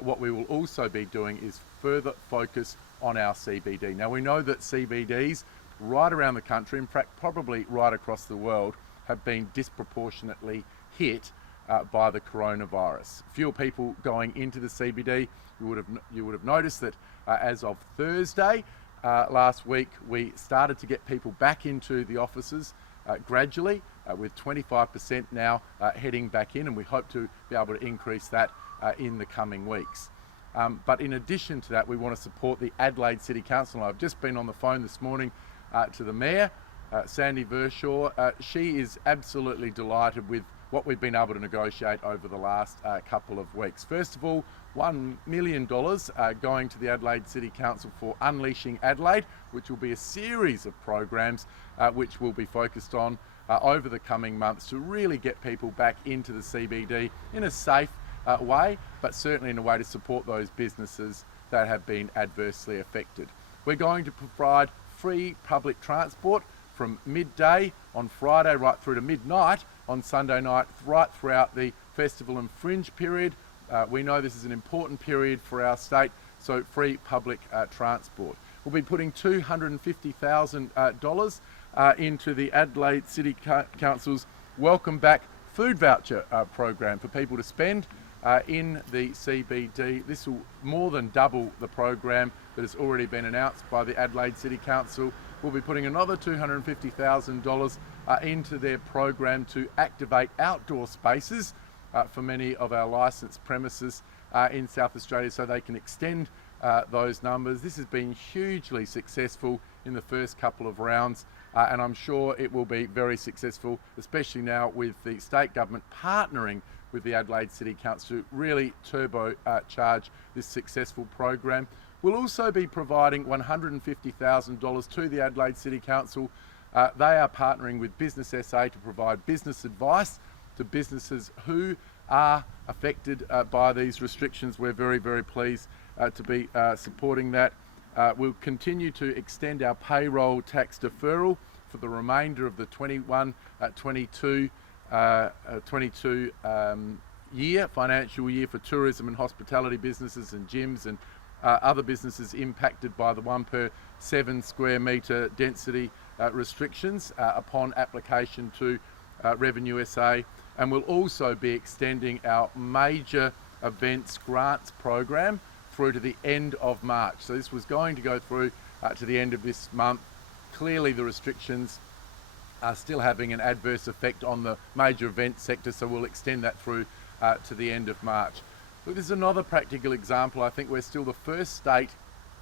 what we will also be doing is further focus on our CBD. Now, we know that CBDs right around the country, in fact probably right across the world, have been disproportionately hit by the coronavirus. Fewer people going into the CBD. You would have noticed that as of Thursday last week, we started to get people back into the offices gradually, with 25% now heading back in, and we hope to be able to increase that in the coming weeks. But in addition to that, we want to support the Adelaide City Council. I've just been on the phone this morning to the Mayor, Sandy Verschoor. She is absolutely delighted with what we've been able to negotiate over the last couple of weeks. First of all, $1 million going to the Adelaide City Council for Unleashing Adelaide, which will be a series of programs which will be focused on over the coming months to really get people back into the CBD in a safe way, but certainly in a way to support those businesses that have been adversely affected. We're going to provide free public transport from midday on Friday right through to midnight on Sunday night, right throughout the festival and fringe period. We know this is an important period for our state, so free public transport. We'll be putting $250,000 into the Adelaide City Council's Welcome Back food voucher program for people to spend in the CBD. This will more than double the program that has already been announced by the Adelaide City Council. We'll be putting another $250,000 into their program to activate outdoor spaces for many of our licensed premises in South Australia, so they can extend those numbers. This has been hugely successful in the first couple of rounds, and I'm sure it will be very successful, especially now with the state government partnering with the Adelaide City Council to really turbocharge this successful program. We'll also be providing $150,000 to the Adelaide City Council. They are partnering with RevenueSA to provide business advice to businesses who are affected by these restrictions. We're very, very pleased to be supporting that. We'll continue to extend our payroll tax deferral for the remainder of the 21-22 financial year for tourism and hospitality businesses and gyms and other businesses impacted by the 1 per 7 square metre density restrictions upon application to RevenueSA. And we'll also be extending our major events grants program through to the end of March. So this was going to go through to the end of this month. Clearly the restrictions are still having an adverse effect on the major event sector, so we'll extend that through to the end of March. Look, this is another practical example. I think we're still the first state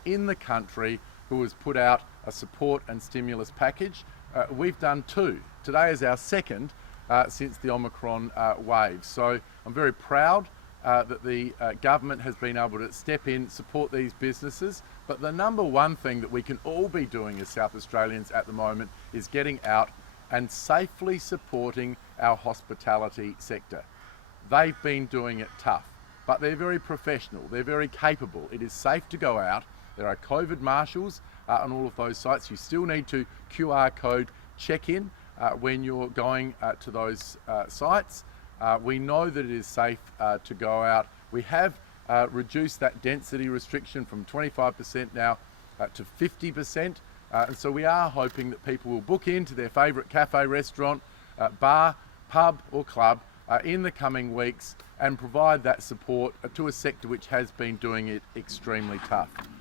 in the country who has put out a support and stimulus package. We've done two. Today is our second since the Omicron wave. So I'm very proud that the government has been able to step in, support these businesses. But the number one thing that we can all be doing as South Australians at the moment is getting out and safely supporting our hospitality sector. They've been doing it tough, but they're very professional, they're very capable. It is safe to go out. There are COVID marshals on all of those sites. You still need to QR code check in when you're going to those sites. We know that it is safe to go out. We have reduced that density restriction from 25% now to 50%. And so we are hoping that people will book into their favourite cafe, restaurant, bar, pub or club in the coming weeks and provide that support to a sector which has been doing it extremely tough.